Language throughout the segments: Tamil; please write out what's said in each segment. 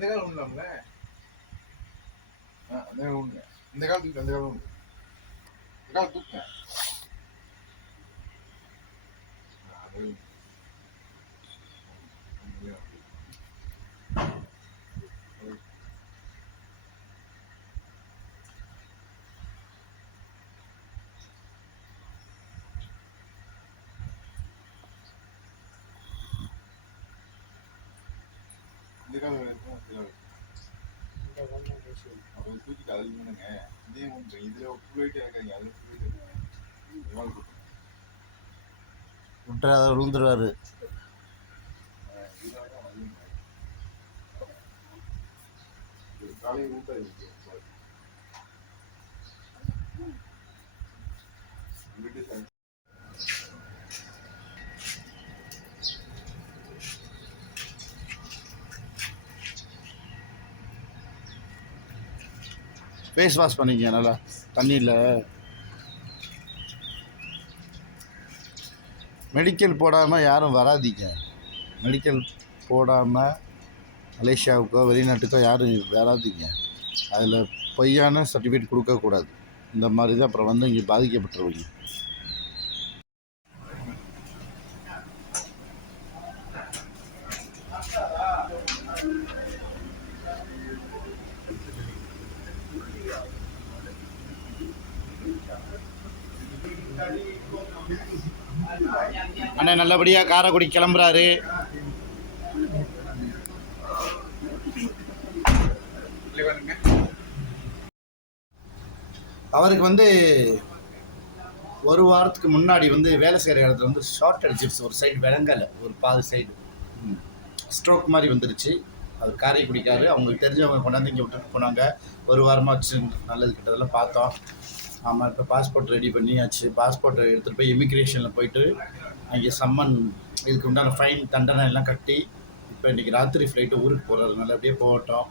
அந்த காலம் உண்டுலாம்ல. அந்த காலம் உண்டு. இந்த காலத்துக்கு அந்த காலம் உண்டு. இந்த காலம் தூக்குங்க. இந்த காலம் அவர் தூக்கிட்டு அதில் பண்ணுங்க. இதே ஒன்று இதில் புள்ளிட்டு இருக்காங்க. அதில் புள்ளிட்டு விட்டுறாத விழுந்துருவாரு. காலையில் ஊட்டாது ஃபேஸ் வாஷ் பண்ணிக்க நல்லா தண்ணியில். மெடிக்கல் போடாமல் யாரும் வராதீங்க. மெடிக்கல் போடாமல் மலேசியாவுக்கோ வெளிநாட்டுக்கோ யாரும் வராதீங்க. அதில் பொய்யான சர்டிஃபிகேட் கொடுக்கக்கூடாது. இந்த மாதிரி தான் அப்புறம் வந்து இங்கே பாதிக்கப்பட்டுருவீங்க. அண்ணா நல்லபடியாக காரைக்குடி கிளம்புறாரு. அவருக்கு வந்து ஒரு வாரத்துக்கு முன்னாடி வந்து வேலை செய்கிற இடத்துல வந்து ஷார்ட் அடிச்சிருச்சு. ஒரு சைடு விளங்கலை, ஒரு பாதி சைடு ஸ்ட்ரோக் மாதிரி வந்துருச்சு. அது காரைக்குடிக்காரு. அவங்களுக்கு தெரிஞ்சவங்க கொண்டாந்து இங்கே விட்டுட்டு போனாங்க. ஒரு வாரமாக வச்சு நல்லது கிட்டதெல்லாம் பார்த்தோம். ஆமாம், இப்போ பாஸ்போர்ட் ரெடி பண்ணியாச்சு. பாஸ்போர்ட்டை எடுத்துகிட்டு போய் இமிக்ரேஷனில் போயிட்டு அங்கே சம்மன் இதுக்கு உண்டான ஃபைன் தண்டனை எல்லாம் கட்டி இப்போ இன்றைக்கி ராத்திரி ஃப்ளைட்டு ஊருக்கு போகிறதுனால அப்படியே போகட்டும்.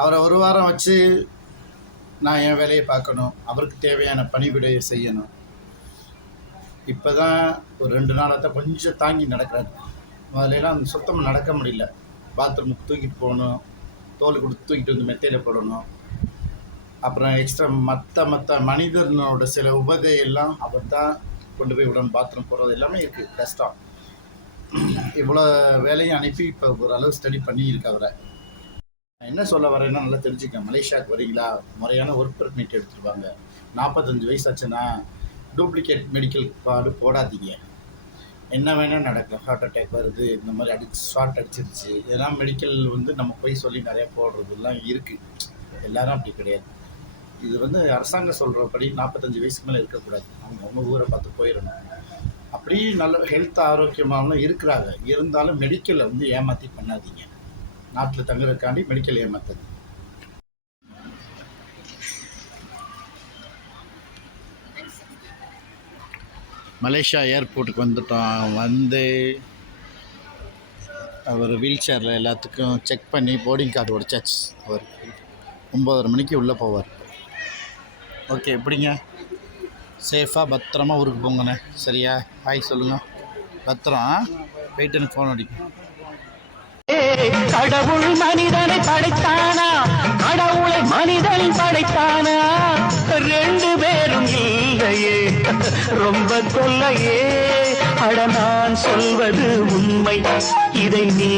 அவரை ஒரு வாரம் வச்சு நான் என் வேலையை பார்க்கணும். அவருக்கு தேவையான பணிவிடையை செய்யணும். இப்போ தான் ஒரு 2 நாளாக தான் கொஞ்சம் தாங்கி நடக்கிறாரு. முதலெல்லாம் சுத்தமாக நடக்க முடியல. பாத்ரூமுக்கு தூக்கிட்டு போகணும், தோல் கொடுத்து தூக்கிட்டு வந்து மெத்தையில் போடணும். அப்புறம் எக்ஸ்ட்ரா மற்ற மனிதனோட சில உபதையெல்லாம் அவர் தான் கொண்டு போய் விடணும். பாத்ரூம் போகிறது எல்லாமே இருக்குது, கஷ்டம். இவ்வளோ வேலையும் அனுப்பி இப்போ ஓரளவு ஸ்டடி பண்ணியிருக்கு அவரை. நான் என்ன சொல்ல வரேன்னா நல்லா தெரிஞ்சுக்கேன். மலேசியாவுக்கு வரீங்களா, முறையான ஒர்க் பர்மிட் எடுத்துருவாங்க. 45 வயசு ஆச்சுன்னா டூப்ளிகேட் மெடிக்கல் கார்டு போடாதீங்க. என்ன வேணால் நடக்கலாம். ஹார்ட் அட்டாக் வருது, இந்த மாதிரி ஷார்ட் அடிச்சிருச்சு, இதெல்லாம் மெடிக்கல் வந்து நம்ம போய் சொல்லி நிறையா போடுறதுலாம் இருக்குது. எல்லாரும் அப்படி கிடையாது. இது வந்து அரசாங்கம் சொல்கிறபடி 45 வயசுக்கு மேலே இருக்கக்கூடாது. அவங்க ஊரை பார்த்து போயிடணும். அப்படி நல்ல ஹெல்த் ஆரோக்கியமாகவும் இருக்கிறாங்க. இருந்தாலும் மெடிக்கலை வந்து ஏமாற்றி பண்ணாதீங்க. நாட்டில் தங்குறதுக்காண்டி மெடிக்கல் ஏமாத்துது. மலேசியா ஏர்போர்ட்டுக்கு வந்துட்டோம். வந்து அவர் வீல் சேரில் எல்லாத்துக்கும் செக் பண்ணி போர்டிங் கார்டு உடைச்சாச்சு. அவர் 9:30 மணிக்கு உள்ளே போவார். ஓகே, எப்படிங்க சேஃபாக பத்திரமா ஊருக்கு போங்கண்ணே. சரியா? ஹாய் சொல்லுங்கள். பத்திரம் போயிட்டு எனக்கு ஃபோன் அடிக்கும். கடவுள் மனிதனை படைத்தானா, கடவுளை மனிதன் படைத்தானா, 2 பேரும் இல்லையே, ரொம்ப தொல்லையே. அட நான் சொல்வது உண்மை, இதை நீ